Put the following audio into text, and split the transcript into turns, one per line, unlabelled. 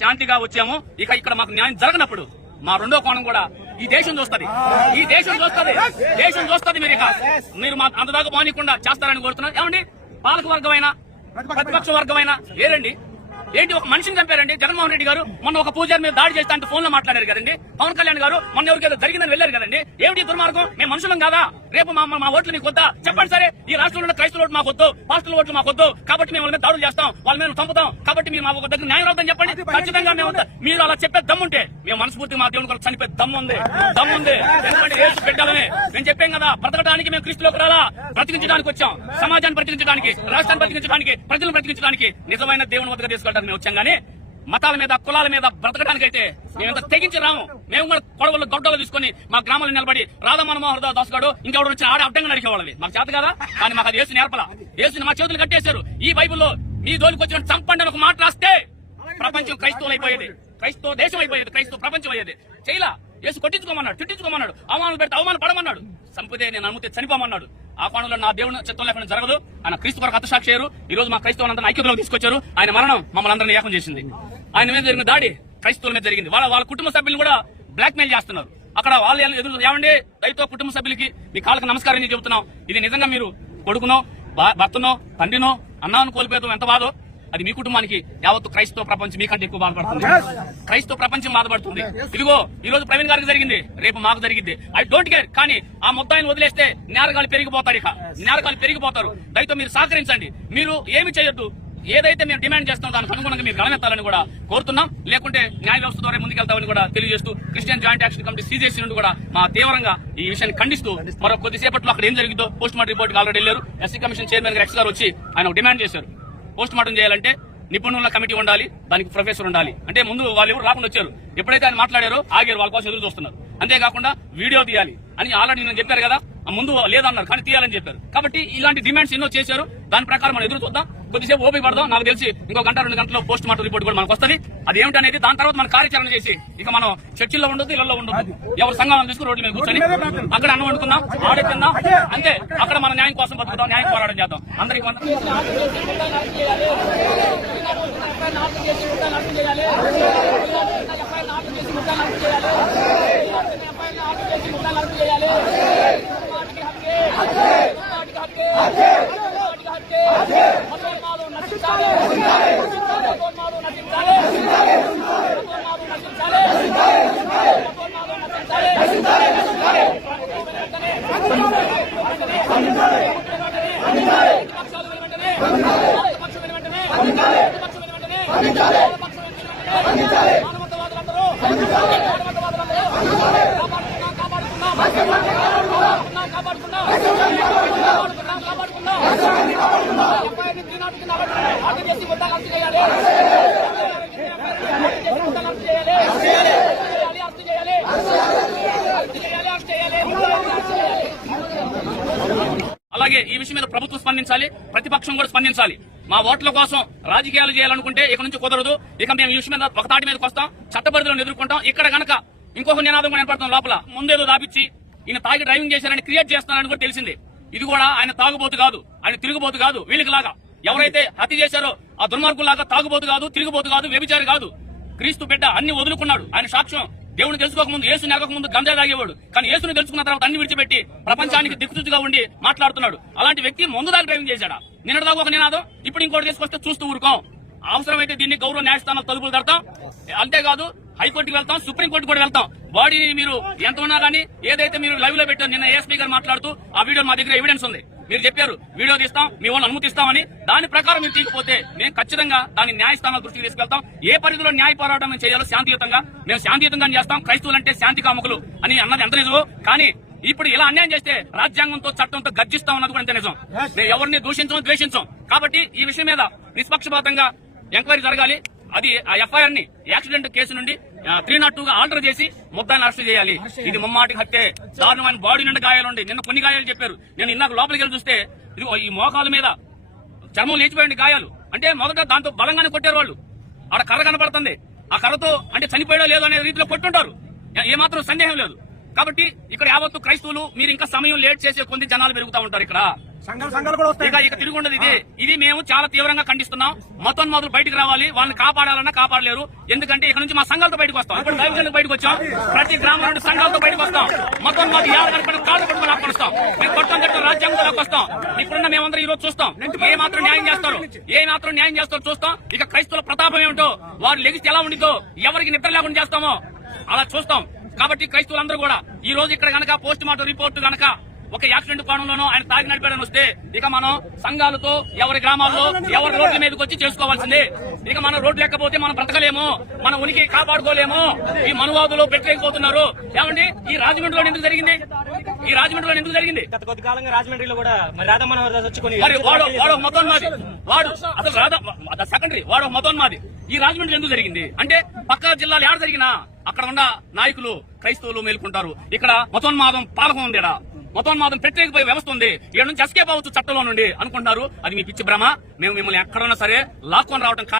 శాంతిగా వచ్చాము. ఇక ఇక్కడ మాకు న్యాయం జరగనప్పుడు మా రెండో కోణం కూడా ఈ దేశం చూస్తుంది. ఈ దేశం చూస్తుంది. దేశం చూస్తది మీరు ఇక. మీరు మా అంతదాకా పోనీయకుండా చేస్తారని కోరుతున్నారు. ఏమండి? పాలక వర్గమైనా ప్రతిపక్ష వర్గమైనా? ఏరండి ఏంటి ఒక మనిషిని చంపారండి? జగన్మోహన్ రెడ్డి గారు మొన్న ఒక పూజారి మీద దాడి చేస్తే అంటే ఫోన్లో మాట్లాడారు కదండి. పవన్ కళ్యాణ్ గారు మొన్న ఎవరికైతే జరిగిందని వెళ్ళారు కదండి. ఏమిటి దుర్మార్గం? మేము మనుషులం కాదా? రేపు మా మా ఓట్లు మీకు వద్దా? చెప్పండి సరే. ఈ రాష్ట్రంలో ఉన్న క్రైస్తవ ఓట్లు మాకు వద్దు పాస్టల్ ఓట్లు మాకు వద్దు కాబట్టి మేము వాళ్ళ మీద దాడులు చేస్తాం వాళ్ళ మీద చంపుతాం. కాబట్టి మీరు మాకు ఒక దగ్గర న్యాయం అవుతుందని చెప్పండి. ఖచ్చితంగా మేము మీరు అలా చెప్పే దమ్ముంటే మేము మనస్ఫూర్తిగా మా దేవుని కొరకు చనిపోయే దమ్ము ఉంది. దమ్ము ఉంది. ఎందుకంటే పెట్టాలని మేము చెప్పాం కదా బ్రతకడానికి మేము క్రీస్తులోకి రాలా? బ్రతికించడానికి వచ్చాం. సమాజాన్ని బ్రతికించడానికి రాష్ట్రాన్ని బ్రతికించడానికి ప్రజలను బ్రతికించడానికి నిజమైన దేవుని వద్దకు తీసుకెళ్ళడానికి మేము వచ్చాం కానీ మతాల మీద కులాల మీద బ్రతకడానికి అయితే మేమెంత తెగించి రాము. మేము కూడా కొడవలు గొడ్డలు తీసుకొని మా గ్రామంలో నిలబడి రాధా మనమోహర్ దాస్ గారు ఇంకెవరు వచ్చిన ఆడ అడ్డంగా నడిచేవాళ్ళవి మాకు చేత కదా? కానీ మాకు అది యేసు నేర్పల. యేసుని మా చేతులు కట్టేశారు. ఈ బైబిల్లో మీ దోలికి వచ్చిన చంపండి ఒక మాట రాస్తే ప్రపంచం క్రైస్తవులు అయిపోయేది క్రైస్తవ దేశం అయిపోయేది. క్రైస్తవ ప్రపంచం అయ్యేది. చేయలా? యేసు కొట్టించుకోమన్నాడు తిట్టించుకోమన్నాడు అవమానం పెడితే అవమానం పడమన్నాడు. సంపదే నేను అనుమతి చనిపోమన్నాడు. ఆ పనులు నా దేవుని చిత్తం లేకుండా జరగదు. ఆయన క్రీస్తు కొరకు హతసాక్షి ఈ రోజు మా క్రైస్తవులందరినీ ఐక్యతలో తీసుకొచ్చారు. ఆయన మరణం మమ్మల్ని అందరినీ ఏకం చేసింది. ఆయన మీద జరిగిన దాడి క్రైస్తవుల మీద జరిగింది. వాళ్ళ వాళ్ళ కుటుంబ సభ్యులు కూడా బ్లాక్ మెయిల్ చేస్తున్నారు. అక్కడ వాళ్ళు ఎదురు ఏమండి? దయతో కుటుంబ సభ్యులకి మీ కాళ్ళకి నమస్కారం చెబుతున్నాం. ఇది నిజంగా మీరు కొడుకునో భర్తనో తండ్రినో అన్నాను కోల్పోతాం ఎంత బాధో. అది మీ కుటుంబానికి యావత్తు క్రైస్తవ ప్రపంచం మీకంటే ఎక్కువ బాధపడుతుంది. క్రైస్తవ ప్రపంచం బాధపడుతుంది. ఇదిగో ఈ రోజు ప్రవీణ్ గారికి జరిగింది. రేపు మాకు జరిగింది ఐ డోంట్ కేర్ కానీ ఆ మొత్తాన్ని వదిలేస్తే నేరగాలు పెరిగిపోతారు ఇక. నేరగాలు పెరిగిపోతారు. దయతో మీరు సహకరించండి. మీరు ఏమి చేయొద్దు. ఏదైతే మేము డిమాండ్ చేస్తామో దానికి అనుగుణంగా మీరు గలమెత్తాలని కూడా కోరుతున్నాం. లేకుంటే న్యాయ వ్యవస్థ ద్వారా ముందుకెళ్తామని కూడా తెలియజేస్తూ Christian joint action committee CJC నుండి కూడా మా తీవ్రంగా ఈ విషయాన్ని ఖండిస్తూ మరో కొద్దిసేపట్లో అక్కడ ఏం జరిగిందో పోస్ట్ మార్టం రిపోర్ట్ ఆల్రెడీ వెళ్ళారు. ఎస్సీ కమిషన్ చైర్మన్ గారు ఎక్స్ గారు వచ్చి ఆయన డిమాండ్ చేశారు. పోస్ట్ మార్టం చేయాలంటే నిపుణుల కమిటీ ఉండాలి దానికి ప్రొఫెసర్ ఉండాలి. అంటే ముందు వాళ్ళు ఎవరు రాకుండా వచ్చారు. ఎప్పుడైతే ఆయన మాట్లాడారో ఆగారు వాళ్ళ కోసం ఎదురు చూస్తున్నారు. అంతేకాకుండా వీడియో తీయాలి. అని ఆల్రెడీ నేను చెప్పారు కదా ముందు లేదన్నారు కానీ తీయాలని చెప్పారు. కాబట్టి ఇలాంటి డిమాండ్స్ ఎన్నో చేశారు. దాని ప్రకారం మనం ఎదురు చూద్దాం. కొద్దిసేపు ఓపిక పడదాం. నాకు తెలిసి ఇంకో గంట రెండు గంటల్లో పోస్ట్ మార్టం రిపోర్ట్ కూడా మనకు వస్తుంది. అది ఏమిటనేది దాని తర్వాత మనం కార్యాచరణ చేసి ఇక మనం చర్చిల్లో ఉండదు ఇళ్ళలో ఉండదు ఎవరు సంఘాలను తీసుకుని రోడ్డు మీద కూర్చొని అక్కడ అన్నం వండుకుందాం ఆడే తిందాం అంతే. అక్కడ మన న్యాయం కోసం బతుకుతాం న్యాయం పోరాటం చేద్దాం. అందరికి కాపాడుకున్నాం కాపాడుకున్నాం కాపాడుకున్నాం చేసి గుండా కలిసి చేయాలి. అలాగే ఈ విషయం మీద ప్రభుత్వం స్పందించాలి ప్రతిపక్షం కూడా స్పందించాలి. మా ఓట్ల కోసం రాజకీయాలు చేయాలనుకుంటే ఇక నుంచి కుదరదు. ఇక మేము ఈ విషయం మీద ఒకతాటి మీదకి వస్తాం చట్టపరిధిలో ఎదుర్కొంటాం. ఇక్కడ గనక ఇంకొక నినాదం కూడా ఏర్పడతాం లోపల ముందేదో దాపిచ్చి ఈయన తాగి డ్రైవింగ్ చేశారని క్రియేట్ చేస్తున్నారని కూడా తెలిసింది. ఇది కూడా ఆయన తాగుబోతు కాదు ఆయన తిరుగుబోతు కాదు వీళ్ళకి లాగా. ఎవరైతే హత్య చేశారో ఆ దుర్మార్గులాగా తాగుబోతు కాదు తిరుగుబోతు కాదు వ్యభిచారి కాదు. క్రీస్తు బిడ్డ అన్ని వదులుకున్నాడు. ఆయన సాక్ష్యం దేవుని తెలుసుకోక ముందు యేసు నెరగక ముందు గంజా తాగేవాడు. కానీ యేసుని తెలుసుకున్న తర్వాత అన్ని విడిచిపెట్టి ప్రపంచానికి దిక్కుచుగా ఉండి మాట్లాడుతున్నాడు. అలాంటి వ్యక్తి ముందు దాకా డ్రైవింగ్ చేశాడా? నిన్నటి దాకా ఒక నినాదం? ఇప్పుడు ఇంకోటి తీసుకొస్తే చూస్తూ ఊరుకోం. అవసరమైతే దీన్ని గౌరవ న్యాయస్థానం తలుపులు తడతాం. అంతేకాదు హైకోర్టుకి వెళ్తాం సుప్రీంకోర్టు కూడా వెళ్తాం. బాడీని మీరు ఎంత ఉన్నా కానీ ఏదైతే మీరు లైవ్లో పెట్టారు నిన్న ఏఎస్పీ గారు మాట్లాడుతూ ఆ వీడియో మా దగ్గర ఎవిడెన్స్ ఉంది. మీరు చెప్పారు వీడియో తీస్తాం మీ వాళ్ళు అనుమతిస్తామని. దాని ప్రకారం మీరు తీయకపోతే మేము ఖచ్చితంగా దాన్ని న్యాయస్థానాల దృష్టికి తీసుకెళ్తాం. ఏ పరిధిలో న్యాయ పోరాటం మేము చేయాలో శాంతియుతంగా మేము శాంతియుతంగా చేస్తాం. క్రైస్తవులంటే శాంతి కాముకులు అని అన్నది ఎంత నిజమో కానీ ఇప్పుడు ఇలా అన్యాయం చేస్తే రాజ్యాంగంతో చట్టంతో గర్జిస్తాం అన్నది కూడా అంతే నిజం. మేము ఎవరిని దూషించం ద్వేషించం. కాబట్టి ఈ విషయం మీద నిష్పక్షపాతంగా ఎంక్వైరీ జరగాలి. అది ఆ ఎఫ్ఐఆర్ని యాక్సిడెంట్ కేసు నుండి త్రీ నాట్ టూ గా ఆల్టర్ చేసి ముద్దాన్ని అరెస్ట్ చేయాలి. ఇది ముమ్మాటికి హత్యే దారుణమైన బాడీ నుండి గాయాలుండి నిన్న కొన్ని గాయాలు చెప్పారు. నేను ఇందాక లోపలికి వెళ్ళి చూస్తే ఇదిగో ఈ మోకాల మీద చర్మం లేచిపోయింది గాయాలు. అంటే మొదట దాంతో బలంగానే కొట్టారు వాళ్ళు. ఆడ కర్ర కనపడుతుంది. ఆ కర్రతో అంటే చనిపోయాడో లేదో అనే రీతిలో కొట్టుంటారు. ఏ- ఏమాత్రం సందేహం లేదు. కాబట్టి ఇక్కడ యావత్తు క్రైస్తవులు మీరు ఇంకా సమయం లేట్ చేసే కొంది జనాలు పెరుగుతా ఉంటారు ఇక్కడ. ఇక ఇక తిరిగి ఉండదు ఇది. ఇది మేము చాలా తీవ్రంగా ఖండిస్తున్నాం. మొత్తం మొదలు బయటకు రావాలి. వాళ్ళని కాపాడాలన్నా కాపాడలేరు. ఎందుకంటే ఇక్కడ నుంచి మా సంఘాలతో బయటకు వస్తాం. దైవజనులకు బయటకు వచ్చాం. ప్రతి గ్రామం నుండి సంఘాలతో బయటకు వస్తాం. కాళ్ళు పట్టుకుని ఆపడుస్తాం మేము కొట్టం కట్టు రాజ్యాంగంలోకి వస్తాం. ఇప్పుడున్న మేమందరం ఈ రోజు చూస్తాం. ఏ మాత్రం న్యాయం చేస్తారు ఏ మాత్రం న్యాయం చేస్తారో చూస్తాం. ఇక క్రైస్తవుల ప్రతాపం ఏమిటో వారు లెగిస్తే ఎలా ఉండితో ఎవరికి నిద్ర లేకుండా చేస్తామో అలా చూస్తాం. కాబట్టి క్రైస్తవులందరూ కూడా ఈ రోజు ఇక్కడ గనక పోస్ట్ మార్టం రిపోర్ట్ గనక ఒక యాక్సిడెంట్ కోణంలోనో ఆయన తాగి నడిపాడని వస్తే ఇక మనం సంఘాలతో ఎవరి గ్రామాల్లో ఎవరి రోడ్ల మీదకి వచ్చి చేసుకోవాల్సిందే. ఇక మనం రోడ్లు లేకపోతే మనం బ్రతకలేము మన ఉనికి కాపాడుకోలేము ఈ మనువాదులు పెట్టలేకపోతున్నారు ఏమండి? ఈ రాజమండ్రిలో ఎందుకు జరిగింది? ఈ రాజమండ్రిలో ఎందుకు జరిగింది?
గత కొద్ది కాలంగా రాజమండ్రిలో కూడా మరి రాధా మనోహర్ దాస్ వచ్చి కొన్ని
మరి వాడు వాడు మతోన్మాది. వాడు అసలు రాదా సెకండరీ. వాడు మతోన్మాది. ఈ రాజమండ్రి ఎందుకు జరిగింది? అంటే పక్క జిల్లాలు ఏడ జరిగినా అక్కడ ఉన్న నాయకులు క్రైస్తవులు మేల్కొంటారు. ఇక్కడ మతోన్మాదం పాలకం ఉంది. మతోన్మాదం పెట్టేకపోయే వ్యవస్థ ఉంది. ఇక్కడ నుంచి ఎస్కేప్ అవ్వచ్చు చట్టంలో నుండి అనుకుంటారు అది మీ పిచ్చి భ్రమ. మేము మిమ్మల్ని ఎక్కడున్నా సరే లాక్కొని రావడం కా-